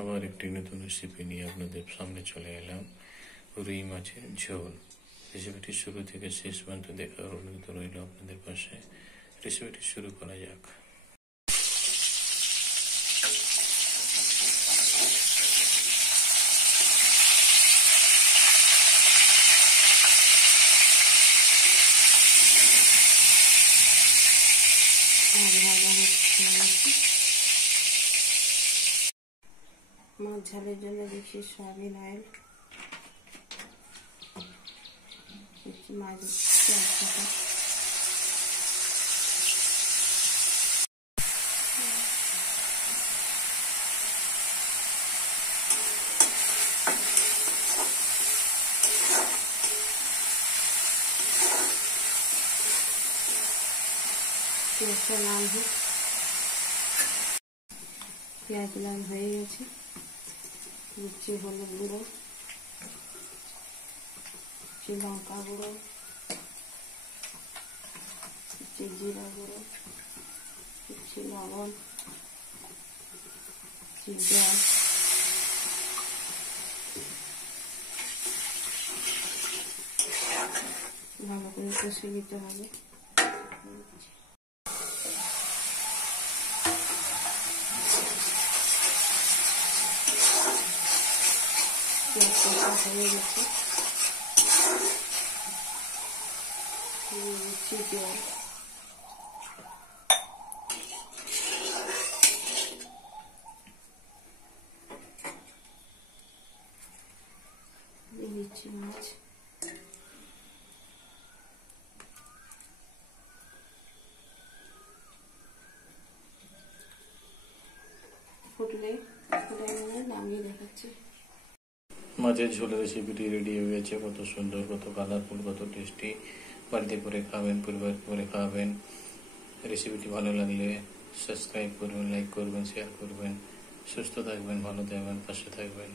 আবার একটি নতুন রেসিপি নিয়ে আপনাদের সামনে চলে এলাম। রুই মাছের ঝোল। রেসিপিটি শুরু থেকে শেষ পর্যন্ত দেখার অনুরোধ রইল আপনাদের পাশে। রেসিপিটি শুরু করা যাক। মাছ ঝালের জন্য দিচ্ছি সয়াবিন অয়েল, মাছ পেঁয়াজটা লাল হোক। পেঁয়াজ লাল হয়ে গেছে, দিচ্ছি হলুদ গুঁড়ো, দিচ্ছি লঙ্কা গুঁড়ো, দিচ্ছি জিরা গুঁড়ো, দিচ্ছি লবণ, দিচ্ছি জল, ভালো করে কষে নিতে হবে। হয়ে গেছে, দিচ্ছি জল, দিচ্ছি মাছ, ফুটলে নামিয়ে দেখাচ্ছি। মাছের ঝোলের রেসিপিটি রেডি হয়ে গেছে। কত সুন্দর, কত কালারফুল, কত টেস্টি। বাড়িতে করে খাবেন, পরিবার করে খাবেন। রেসিপিটি ভালো লাগলে সাবস্ক্রাইব করবেন, লাইক করবেন, শেয়ার করবেন। সুস্থ থাকবেন, ভালো থাকবেন, পাশে থাকবেন।